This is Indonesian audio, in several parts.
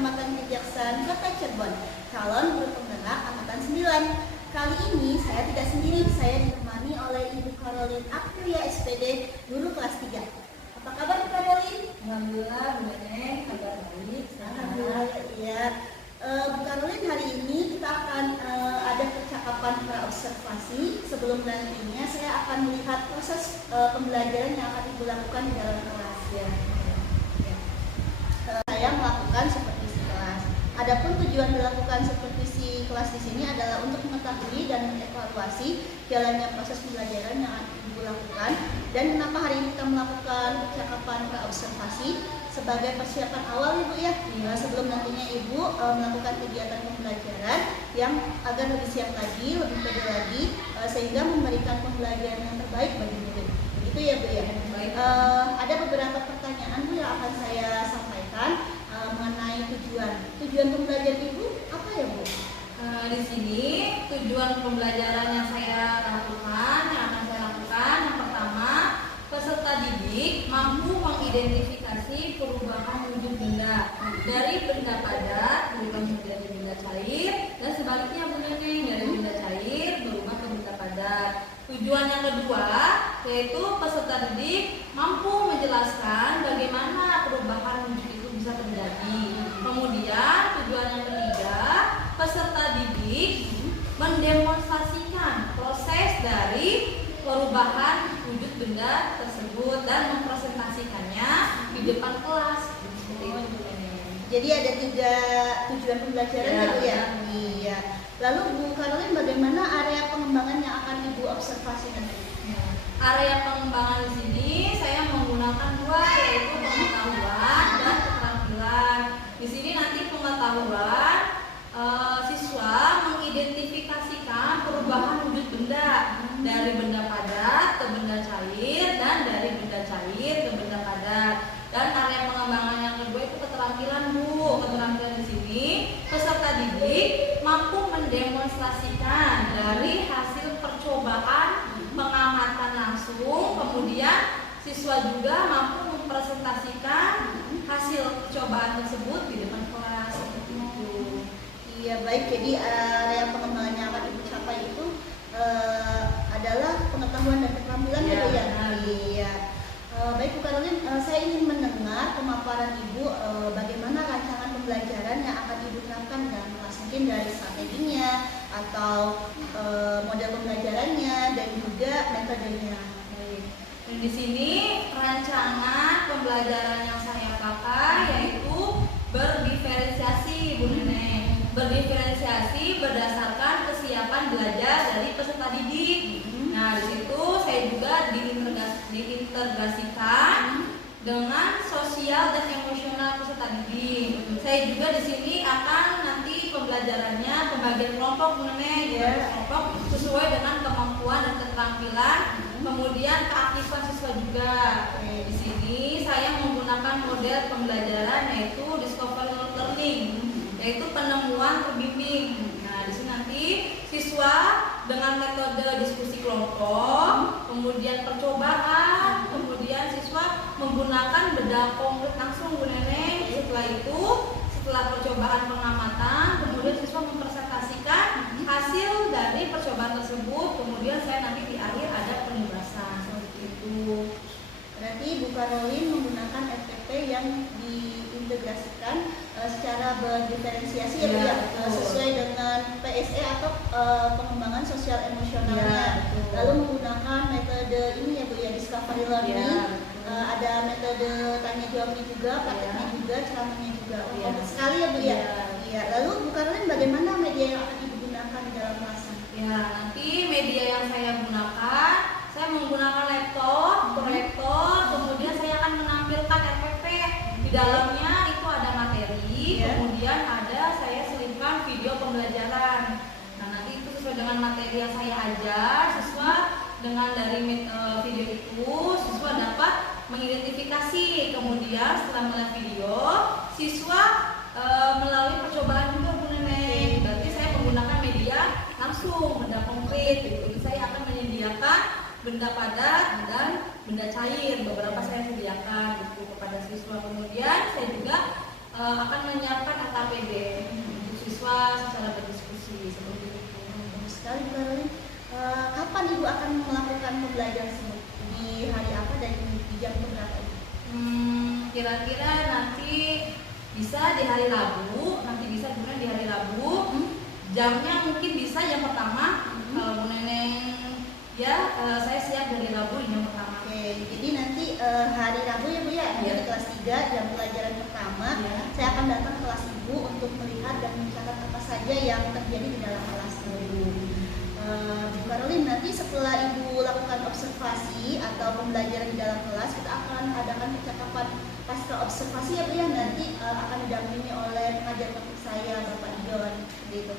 Kecamatan Kejaksan, Kota Cirebon, calon guru penggerak angkatan 9. Kali ini saya tidak sendiri, saya ditemani oleh Ibu Caroline Aprilia SPD, guru kelas 3. Apa kabar Bu Caroline? Alhamdulillah, Bu Neneng, kabar baik. Alhamdulillah, ya. Bu Caroline, hari ini kita akan ada percakapan praobservasi. Sebelum nantinya saya akan melihat proses pembelajaran yang akan Ibu lakukan di dalam kelas. Saya melakukan supervisi kelas. Adapun tujuan dilakukan supervisi kelas di sini adalah untuk mengetahui dan mengevaluasi jalannya proses pembelajaran yang akan Ibu lakukan. Dan kenapa hari ini kita melakukan percakapan praobservasi sebagai persiapan awal Ibu ya, sebelum nantinya Ibu melakukan kegiatan pembelajaran yang agar lebih siap lagi, lebih pede lagi, sehingga memberikan pembelajaran yang terbaik bagi murid. Begitu ya Bu ya. Ada beberapa pertanyaan Bu yang akan saya sampaikan mengenai tujuan pembelajaran Ibu apa ya Bu? Di sini tujuan pembelajaran yang saya lakukan, yang pertama, peserta didik mampu mengidentifikasi perubahan wujud benda dari benda padat berubah menjadi benda cair, dan sebaliknya Bu Neneng, dari benda cair berubah ke benda padat. Tujuan yang kedua yaitu peserta didik mampu menjelaskan bagaimana perubahan wujud itu bisa terjadi. Kemudian tujuan yang ketiga, peserta didik mendemonstrasikan proses dari perubahan wujud benda tersebut dan mempresentasikannya di depan kelas. Jadi ada 3 tujuan pembelajaran ya Bu ya? Iya. Lalu Bu Caroline, bagaimana area pengembangan yang akan Ibu observasi nanti? Area pengembangan di sini saya menggunakan 2, yaitu pengetahuan dan keterampilan. Di sini nanti pengetahuan, siswa mengidentifikasikan perubahan wujud benda dari benda padat ke benda cair dan dari benda cair ke benda padat. Dan area pengembangan yang kedua itu keterampilan Bu. Keterampilan di sini peserta didik mampu mendemonstrasikan dari hasil percobaan pengamatan langsung, kemudian siswa juga mampu mempresentasikan hasil percobaan tersebut di depan kelas, seperti itu. Iya baik, jadi area pengembangan yang akan Ibu capai itu adalah pengetahuan dan keterampilan ya Bu ya? Iya. Baik Bu Caroline, saya ingin mendengar pemaparan Ibu bagaimana rancangan pembelajaran yang akan Ibu terapkan dalam kelas, mungkin dari strateginya atau model pembelajarannya dan juga metodenya. Di sini rancangan pembelajaran yang saya pakai yaitu berdiferensiasi Bu Neneng. Berdiferensiasi berdasarkan kesiapan belajar dari peserta didik. Nah, di situ saya juga diintegrasikan dengan sosial dan emosional peserta didik. Saya juga di sini akan nanti pembelajarannya pembagian kelompok Bu Neneng, kelompok sesuai dengan kemampuan dan keterampilan, kemudian keaktifan siswa juga. Di sini saya menggunakan model pembelajaran yaitu discovery learning, yaitu penemuan terbimbing. Nah, di sini nanti siswa dengan metode diskusi kelompok, kemudian percobaan, kemudian siswa menggunakan bedah konkret langsung Bu Neneng. Setelah itu, setelah percobaan pengamatan, kemudian siswa mempresentasikan hasil dari percobaan tersebut, kemudian saya nanti di akhir ada penugasan seperti itu. Berarti Bu Caroline menggunakan FTP yang diintegrasikan secara berdiferensiasi ya, sesuai dengan PSE atau pengembangan sosial emosionalnya. Lalu menggunakan metode ini ya Bu ya, discovery learning. Ada metode tanya jawabnya juga, prakteknya juga, ceramahnya juga. Komplit sekali ya Bu ya. Iya. Lalu Bu Caroline, bagaimana media yang akan Ibu gunakan di dalam kelas? Ya, nanti media yang saya gunakan, saya menggunakan laptop, proyektor, kemudian saya akan menampilkan RPP. Di dalamnya itu ada materi, kemudian ada saya selipkan video pembelajaran. Nah, nanti itu sesuai dengan materi yang saya ajar, siswa dengan dari video itu, siswa dapat mengidentifikasi. Kemudian setelah melihat video, siswa melalui percobaan juga Bu Neneng. Berarti saya menggunakan media langsung, benda konkret. Jadi saya akan menyediakan benda padat dan benda cair. Beberapa saya sediakan gitu kepada siswa. Kemudian saya juga akan menyiapkan KKPD untuk siswa secara berdiskusi seperti itu. Bagus sekali Bu Karolin. Kapan Ibu akan melakukan pembelajaran tersebut? Di hari apa dan di jam berapa Ibu? Kira-kira nanti bisa di hari Rabu, kemudian di hari Rabu. Jamnya mungkin bisa jam pertama. Kalau Bu Neneng ya, saya siap dari Rabu jam pertama. Oke, jadi nanti hari Rabu ya Bu ya, di kelas 3 jam pelajaran pertama, saya akan datang ke kelas Ibu untuk melihat dan mencatat apa saja yang terjadi di dalam kelas Ibu. Bu Karolin, nanti setelah Ibu lakukan observasi atau pembelajaran di dalam kelas, kita akan adakan percakapan pasca observasi ya Bu ya, nanti akan didampingi oleh pengajar topik saya, Bapak Idon, seperti itu.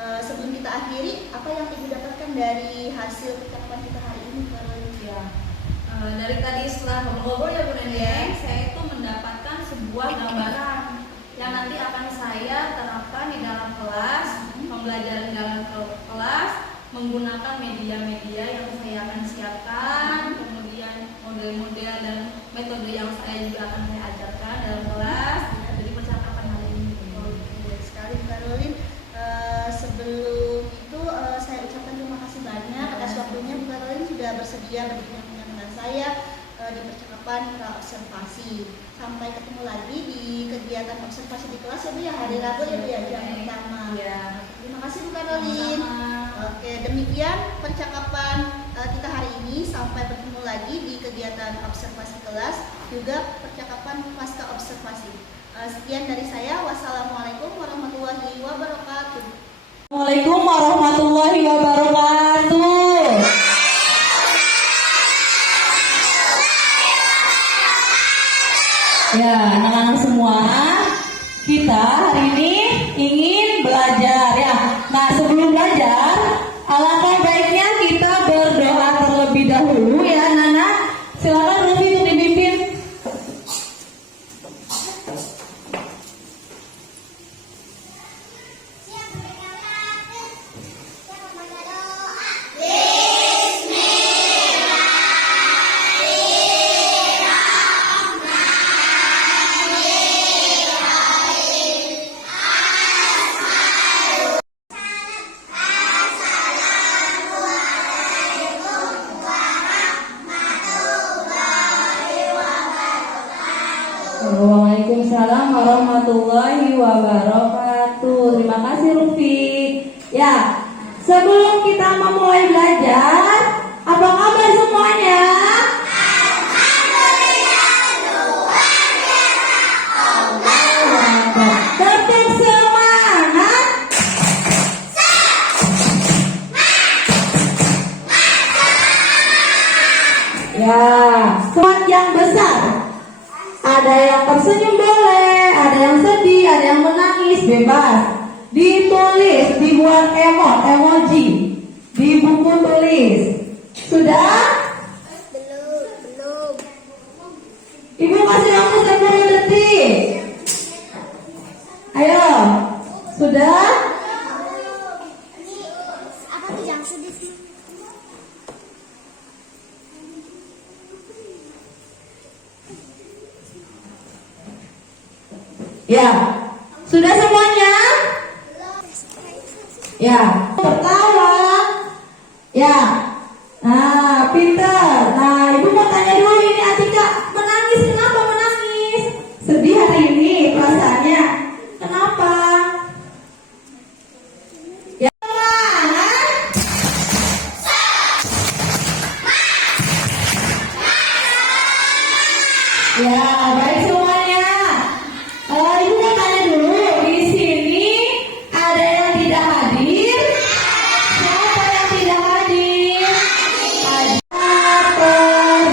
Sebelum kita akhiri, apa yang Ibu dapatkan dari hasil percakapan kita hari ini Bu Karolin? Ya, dari tadi setelah ngobrol ya Bu Neneng, saya itu mendapatkan sebuah gambaran yang nanti akan saya terapkan di dalam kelas, pembelajaran di dalam kelas, menggunakan media-media yang saya akan siapkan, kemudian model-model dan metode yang saya juga akan saya ajarkan dalam kelas. Jadi percakapan hari ini. Oke, sekali Bu Karolin. Sebelum itu saya ucapkan terima kasih banyak atas waktunya Bu Karolin sudah bersedia berbincang dengan saya di percakapan observasi. Sampai ketemu lagi di kegiatan observasi di kelas ya Bu ya, hari Rabu ya Bu ya, jam pertama. Terima kasih Bu Karolin. Oke, demikian percakapan kita hari ini. Sampai bertemu lagi di kegiatan observasi kelas, juga percakapan pasca observasi. Sekian dari saya. Wassalamualaikum warahmatullahi wabarakatuh. Assalamualaikum warahmatullahi wabarakatuh. Ya, anak-anak semua, kita hari ini ingin belajar ya. Nah, sebelum belajar, alangkah baiknya kita berdoa terlebih dahulu ya, Nana. Silakan Rufi untuk dipimpin. Waalaikumsalam warahmatullahi wabarakatuh. Terima kasih Rufi. Ya, sebelum kita memulai belajar, apa kabar semuanya? Tetap semangat. Ya, semangat yang besar. Ada yang tersenyum boleh, ada yang sedih, ada yang menangis, bebas. Ditulis, dibuat emot, emoji di buku tulis. Sudah? Belum. Ibu kasih waktu 10 detik. Ayo, sudah? Apa tuh yang sedih sih? Ya, sudah semuanya? Ya, tertawa. Ya, nah pinter. Nah, ibu mau tanya dulu ini Atika menangis, kenapa menangis? Sedih hari ini perasaannya. Kenapa? Ya, ya, baik semuanya. Ibu mau tanya dulu, di sini ada yang tidak hadir? Siapa yang tidak hadir? Ada periangan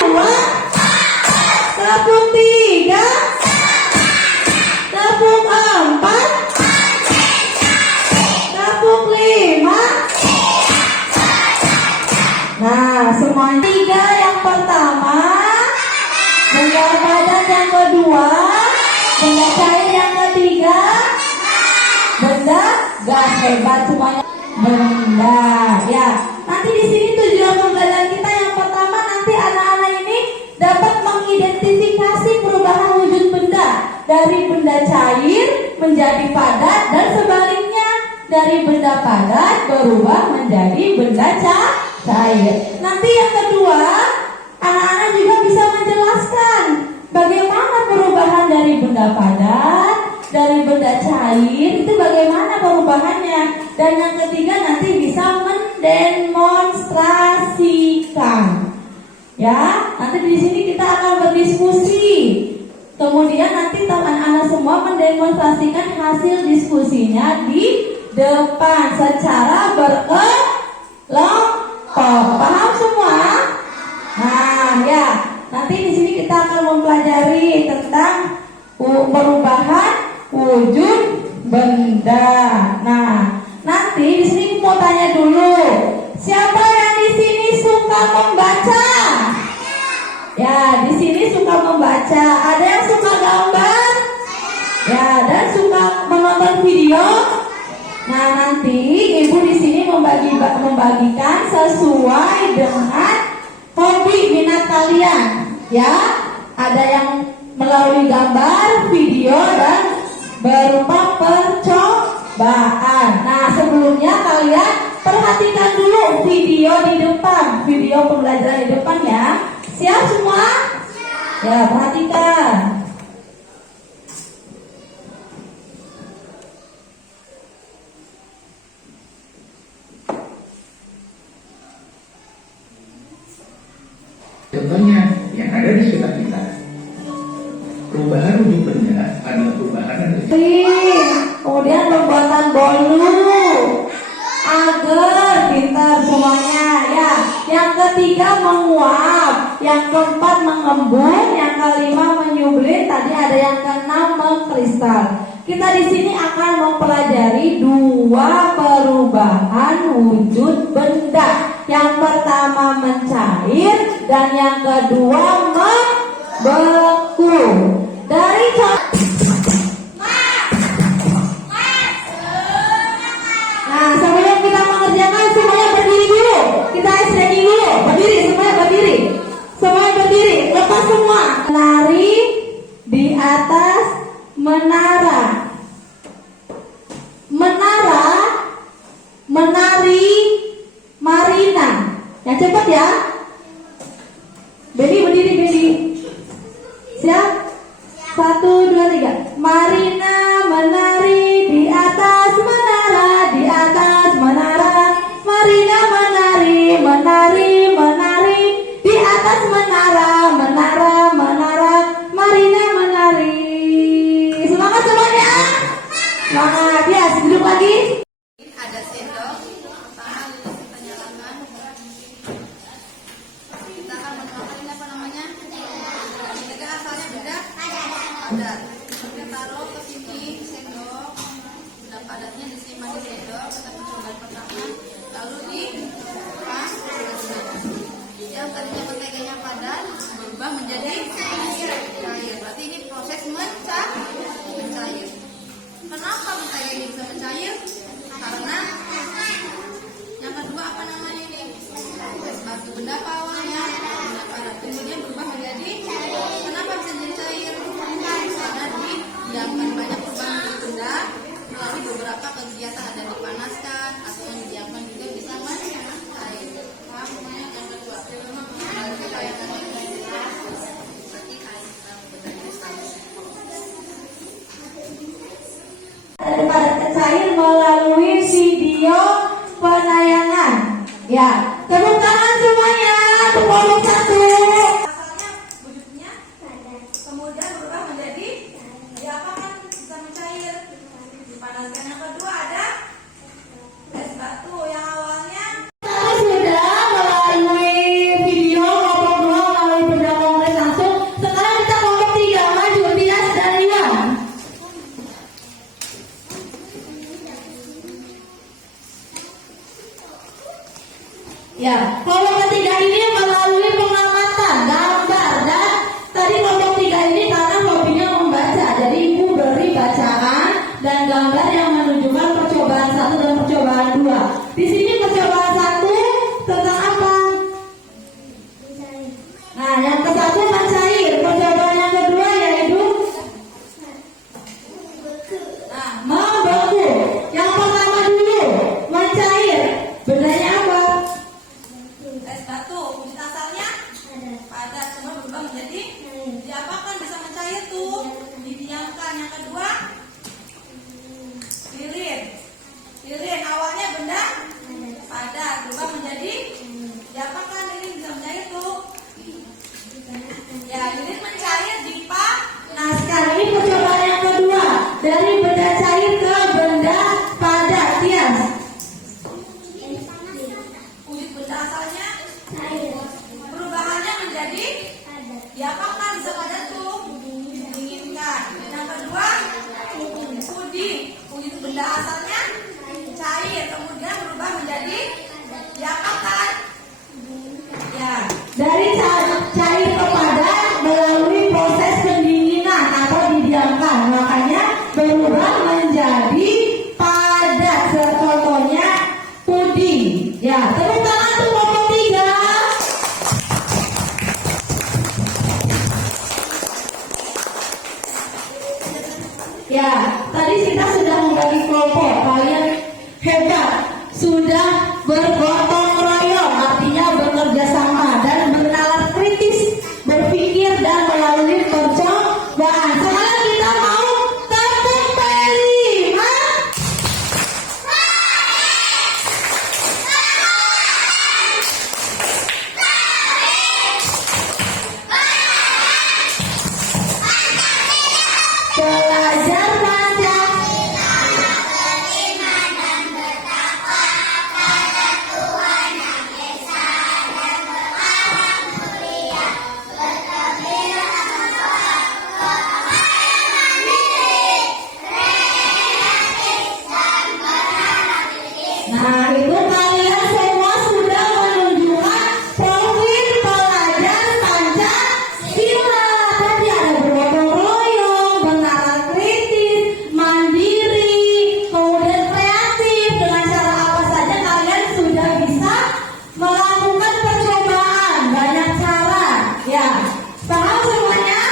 dua, tepung tiga, tepung empat, tepung lima. Nah, semuanya tiga yang pertama, benda padat yang kedua, benda cair yang ketiga, benda gas, hebat semuanya. Benda, ya. Nanti di sini tujuan pembelajaran kita yang pertama, nanti anak-anak ini dapat mengidentifikasi perubahan wujud benda dari benda cair menjadi padat dan sebaliknya dari benda padat berubah menjadi benda cair. Nanti yang kedua, anak-anak juga bisa menjelaskan bagaimana perubahan dari benda padat, dari benda cair itu bagaimana perubahannya. Dan yang ketiga nanti bisa mendemonstrasikan. Ya, nanti di sini kita akan berdiskusi. Kemudian nanti anak-anak semua mendemonstrasikan hasil diskusinya di depan secara berkelompok. Paham semua? Nah, ya. Nanti di sini kita akan mempelajari tentang perubahan wujud benda. Nah, nanti di sini mau tanya dulu, siapa yang di sini suka membaca? Ya, di sini suka membaca. Ada yang suka gambar? Ya, dan suka menonton video. Nah, nanti ibu di sini membagikan sesuai dengan hobi minat kalian. Ya, ada yang melalui gambar, video, dan berupa percobaan. Nah, sebelumnya kalian perhatikan dulu video di depan, video pembelajaran di depan ya. Siap semua? Ya, perhatikan. Contohnya yang ada di sekitar kita, perubahan wujud benda adalah perubahan dari Kemudian pembuatan bolu agar pintar semuanya ya. Yang ketiga menguap, yang keempat mengembun, yang kelima menyublim, tadi ada yang keenam mengkristal. Kita di sini akan mempelajari dua perubahan wujud benda. Yang pertama mencair dan yang kedua membeku. Dari Nah, sebelum kita mengerjakan semuanya berdiri dulu. Kita stretching dulu. Berdiri, semuanya berdiri. Semuanya berdiri. Lepas semua. Menari di atas menara. Menara, menari, Marina. Yang cepat ya. Bedi berdiri, Bedi. Siap? 1, 2, 3. Marina menari di atas menara, di atas menara. Marina menari, menari, menari di atas menara, menara, menara. Marina menari. Semangat semuanya. Semangat ya, duduk lagi. Ada sendok, pertama lilin kita nyalakan. Kita akan menuangkan ini apa namanya? Kita asalnya benda padat. Kita taruh ke sini sendok, benda padatnya disimpan di sendok. Kita percobaan pertama, lalu di yang tadinya menteganya padat berubah menjadi cair. Berarti ini proses mencair. Kenapa mentega ini bisa mencair? Karena yang kedua apa namanya ini? Batu benda awalnya benda padat, kemudian berubah menjadi kenapa bisa jadi cair? Karena didiamkan banyak perubahan benda melalui beberapa kegiatan, ada dipanaskan atau didiamkan juga bisa mencair. Paham semuanya? Yang kedua, berarti kayak Daripada cair melalui video penayangan. Ya, tepuk tangan semuanya. Kelompok 1. Asalnya wujudnya padat, kemudian berubah menjadi diapakan? Bisa mencair, dipanaskan. Yang kedua ada es batu yang awalnya Sudah melalui video kelompok 2 melalui benda kongres langsung. Sekarang kita kelompok 3 maju Tias dan Iwan. Ya, kelompok ketiga ini melalui pengamatan, gambar, dan tadi kelompok 3 ini karena hobinya membaca. Jadi ibu beri bacaan dan gambar yang menunjukkan percobaan percobaan 1 dan percobaan 2. Di sini percobaan 1 tentang apa? Nah, yang ke-1 mencair. Percobaan yang kedua yaitu membeku. Yang pertama dulu mencair. Bendanya apa? Es batu, wujud asalnya padat, semua berubah menjadi diapakan, bisa mencair tuh, didiamkan. Yang kedua lilin. Lilin awalnya benda padat, berubah menjadi diapakan, lilin bisa mencair tuh. Ya, lilin mencair di Nah, sekarang ini percobaan yang kedua. Dari benda cair ke benda padat. Tias. wujud benda asalnya perubahannya menjadi diapakan, bisa padat tuh, didinginkan. Yang kedua puding, wujud benda asalnya cair, kemudian berubah menjadi diapakan. Ya, Dari cair ke padat melalui proses pendinginan atau didiamkan. Makanya berubah menjadi padat. Contohnya puding. Ya, tepuk tangan untuk kelompok 3. Ya, tadi kita sudah membagi kelompok. Kalian hebat, sudah bergotong royong, artinya bekerja sama dan bernalar kritis, berpikir dan melalui percobaan. Sekarang kita mau tepuk beli, belajar baca. Nah, itu kalian semua sudah menunjukkan profil pelajar Pancasila. Tadi ada bergotong royong, bernalar kritis, mandiri, kemudian kreatif. Dengan cara apa saja kalian sudah bisa melakukan percobaan. Banyak cara. Ya, paham semuanya?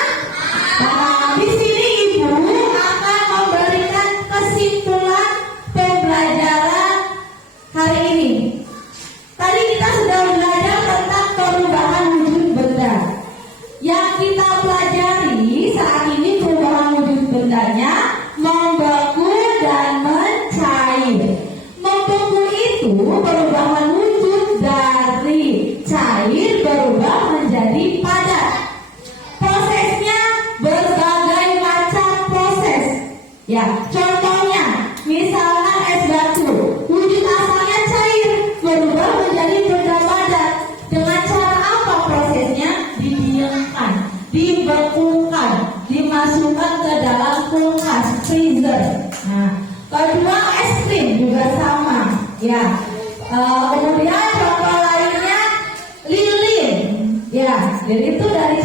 Nah, di sini ibu akan memberikan kesimpulan pembelajaran hari ini. Tadi kita sudah belajar tentang perubahan wujud benda. Yang kita pelajari saat ini perubahan wujud bendanya membeku dan mencair. Membeku itu perubahan wujud dari cair berubah menjadi padat. Prosesnya berbagai macam proses. Ya, contohnya misalnya es batu, wujud asalnya cair, berubah menjadi benda padat. Dengan cara apa prosesnya? Didiamkan, dibekukan, dimasukkan ke dalam kulkas, freezer. Nah, kedua es krim juga sama. Ya, kemudian contoh lainnya lilin. Ya, jadi itu dari